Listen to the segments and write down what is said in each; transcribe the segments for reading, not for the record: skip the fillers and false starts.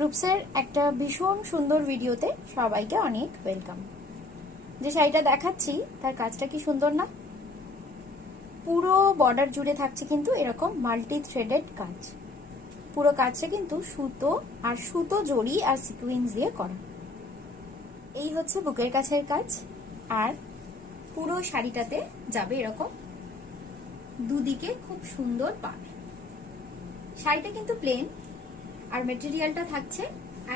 রূপসের একটা ভীষণ সুন্দর ভিডিওতে সবাইকে অনেক ওয়েলকাম। যে শাড়িটা দেখাচ্ছি তার কাজটা কি সুন্দর না? পুরো বর্ডার জুড়ে থাকছে কিন্তু এরকম মাল্টি থ্রেডেড কাজ। পুরো কাজটা কিন্তু সুতো জড়ি আর সিকুয়েন্স দিয়ে করা। এই হচ্ছে বুকের কাছের কাজ। আর পুরো শাড়িটাতে যাবে এরকম দুদিকে খুব সুন্দর পাড়। শাড়িটা কিন্তু প্লেন আর মেটেরিয়ালটা থাকছে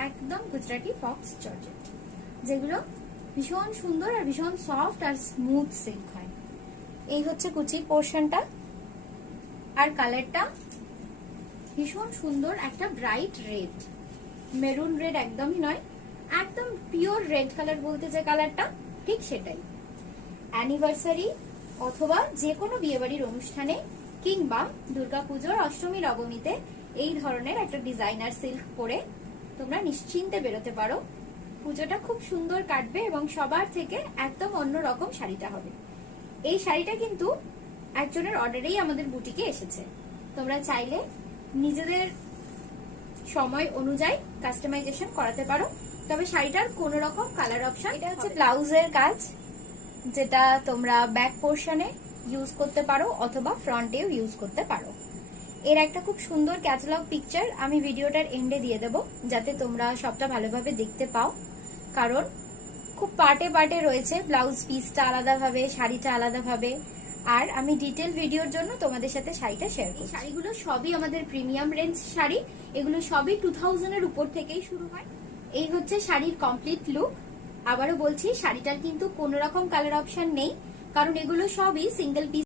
একদম গুজরাটি ফক্স জর্জেট, যেগুলো ভীষণ সুন্দর আর ভীষণ সফট আর স্মুথ সিল্ক হয়। এই হচ্ছে কুচির পোর্শনটা। আর কালারটা ভীষণ সুন্দর, একটা ব্রাইট রেড, মেরুন রেড একদমই নয়, একদম পিওর রেড কালার বলতে যে কালারটা ঠিক সেটাই। অ্যানিভার্সারি অথবা যে কোনো বিয়েবাড়ির অনুষ্ঠানে কিংবা দুর্গাপুজোর অষ্টমী নবমীতে এই ধরনের একটা ডিজাইনার সিল্ক পরে তোমরা নিশ্চিন্তে বেরোতে পারো। পুজোটা খুব সুন্দর কাটবে এবং সবার থেকে একদম অন্যরকম শাড়িটা হবে। এই শাড়িটা কিন্তু একজনের অর্ডারেই আমাদের বুটিকে এসেছে। তোমরা চাইলে নিজেদের সময় অনুযায়ী কাস্টমাইজেশন করাতে পারো, তবে শাড়িটার কোনো রকম কালার অপশন। এটা হচ্ছে ব্লাউজের কাজ, যেটা তোমরা ব্যাক পোর্শনে ইউজ করতে পারো অথবা ফ্রন্টেও ইউজ করতে পারো। এর একটা খুব সুন্দর ক্যাটালগ পিকচার আমি ভিডিওটার এন্ডে দিয়ে দেবো, যাতে তোমরা সবটা ভালোভাবে দেখতে পাও। কারণ খুব পার্টে পার্টে রয়েছে, ব্লাউজ পিসটা আলাদাভাবে, শাড়িটা আলাদাভাবে। আর আমি ডিটেল ভিডিওর জন্য তোমাদের সাথে শাড়িটা শেয়ার করি। শাড়িগুলো সবই আমাদের প্রিমিয়াম রেঞ্জ শাড়ি, এগুলো সবই 2000 এর উপর থেকেই শুরু হয়। এই হচ্ছে শাড়ির কমপ্লিট লুক। আবারও বলছি, শাড়িটার কিন্তু কোনো রকম কালার অপশন নেই, কারণ এগুলো সবই সিঙ্গেল পিস।